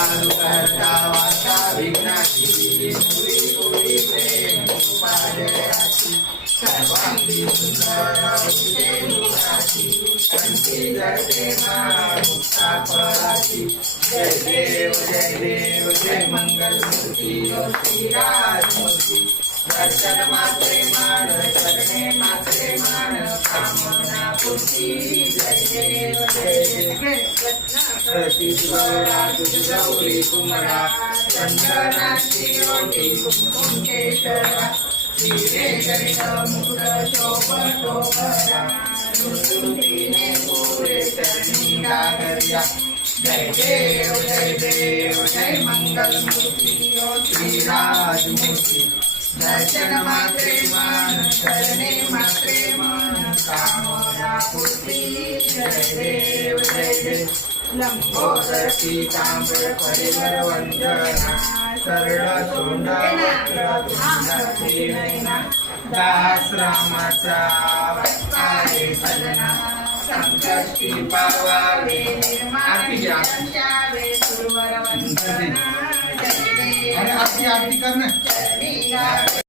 चालू करता वाचा विघ्नाची मुली मुली प्रेम उपादयाची सर्वांगी सुंदर उठे मुखाची कंठी जडते मुक्ता फळाची जय देव जय मंगल मूर्ती श्रीराज मूर्ती दर्शन मात्रे मान चरणे मात्रे मान कामना पूर्ती जय देव रत्नाकरतीश्वरा तुझ गौरी कुमरा चंद्रनाची ओटी कुंकुम केशरा श्रीरे गणित मुकुट शोभरा ऋतुतीने पुरे चरणी गागर्या जय देव जय मंगल मूर्ती श्रीराज मूर्ती दर्शन मात्रे मान चरणे मात्रे मान कामना पूर्ती जय देव लंबोदर पीतांबर परिवर वंदना सरळ सोंडा नयना दास रामाचा वारे सजना संकष्टी पावावे निर्मावे सुरवर वंदना जय देव आरती करना